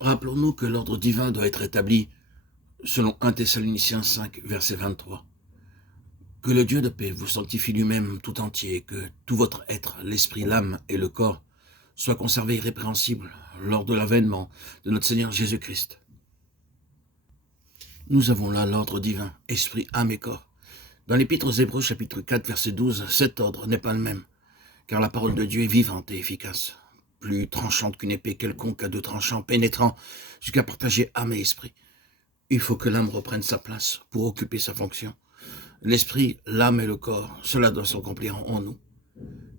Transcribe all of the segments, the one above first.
Rappelons-nous que l'ordre divin doit être établi selon 1 Thessaloniciens 5, verset 23. Que le Dieu de paix vous sanctifie lui-même tout entier, que tout votre être, l'esprit, l'âme et le corps, soit conservé irrépréhensible lors de l'avènement de notre Seigneur Jésus-Christ. Nous avons là l'ordre divin, esprit, âme et corps. Dans l'Épître aux Hébreux, chapitre 4, verset 12, cet ordre n'est pas le même, car la parole de Dieu est vivante et efficace, plus tranchante qu'une épée quelconque à deux tranchants, pénétrant jusqu'à partager âme et esprit. Il faut que l'âme reprenne sa place pour occuper sa fonction. L'esprit, l'âme et le corps, cela doit s'accomplir en nous.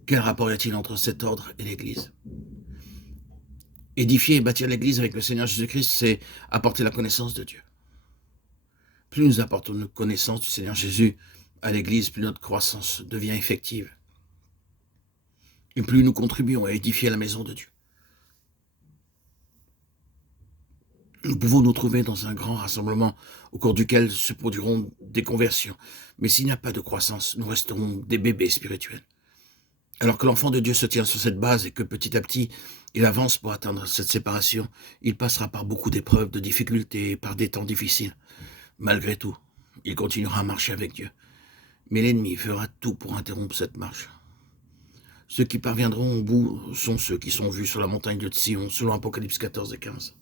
Quel rapport y a-t-il entre cet ordre et l'Église ? Édifier et bâtir l'Église avec le Seigneur Jésus-Christ, c'est apporter la connaissance de Dieu. Plus nous apportons une connaissance du Seigneur Jésus à l'Église, plus notre croissance devient effective. Et plus nous contribuons à édifier la maison de Dieu. Nous pouvons nous trouver dans un grand rassemblement au cours duquel se produiront des conversions. Mais s'il n'y a pas de croissance, nous resterons des bébés spirituels. Alors que l'enfant de Dieu se tient sur cette base et que petit à petit, il avance pour atteindre cette séparation, il passera par beaucoup d'épreuves, de difficultés, par des temps difficiles. Malgré tout, il continuera à marcher avec Dieu. Mais l'ennemi fera tout pour interrompre cette marche. Ceux qui parviendront au bout sont ceux qui sont vus sur la montagne de Sion, selon Apocalypse 14 et 15.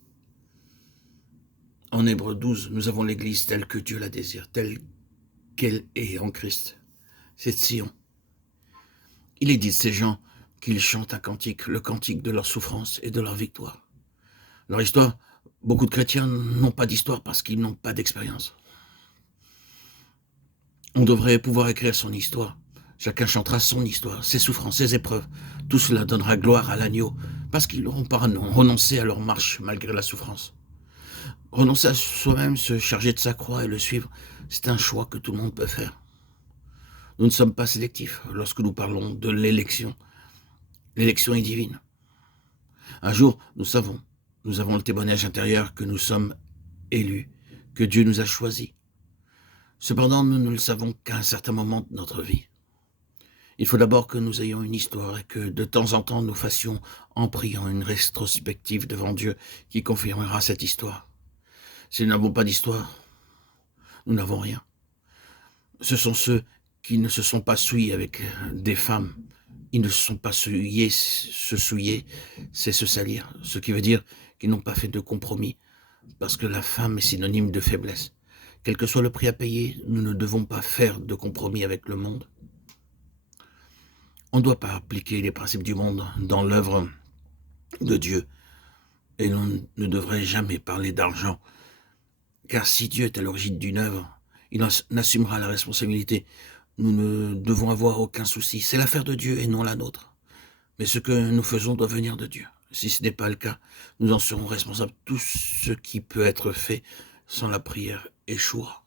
En Hébreux 12, nous avons l'Église telle que Dieu la désire, telle qu'elle est en Christ. C'est Sion. Il est dit de ces gens qu'ils chantent un cantique, le cantique de leur souffrance et de leur victoire. Leur histoire, beaucoup de chrétiens n'ont pas d'histoire parce qu'ils n'ont pas d'expérience. On devrait pouvoir écrire son histoire. Chacun chantera son histoire, ses souffrances, ses épreuves. Tout cela donnera gloire à l'agneau, parce qu'ils n'auront pas renoncé à leur marche malgré la souffrance. Renoncer à soi-même, se charger de sa croix et le suivre, c'est un choix que tout le monde peut faire. Nous ne sommes pas sélectifs lorsque nous parlons de l'élection. L'élection est divine. Un jour, nous avons le témoignage intérieur que nous sommes élus, que Dieu nous a choisis. Cependant, nous ne le savons qu'à un certain moment de notre vie. Il faut d'abord que nous ayons une histoire et que de temps en temps nous fassions en priant une rétrospective devant Dieu qui confirmera cette histoire. Si nous n'avons pas d'histoire, nous n'avons rien. Ce sont ceux qui ne se sont pas souillés avec des femmes. Ils ne se sont pas souillés, se souiller, c'est se salir. Ce qui veut dire qu'ils n'ont pas fait de compromis, parce que la femme est synonyme de faiblesse. Quel que soit le prix à payer, nous ne devons pas faire de compromis avec le monde. On ne doit pas appliquer les principes du monde dans l'œuvre de Dieu. Et l'on ne devrait jamais parler d'argent. Car si Dieu est à l'origine d'une œuvre, il en assumera la responsabilité. Nous ne devons avoir aucun souci. C'est l'affaire de Dieu et non la nôtre. Mais ce que nous faisons doit venir de Dieu. Si ce n'est pas le cas, nous en serons responsables. Tout ce qui peut être fait sans la prière échouera.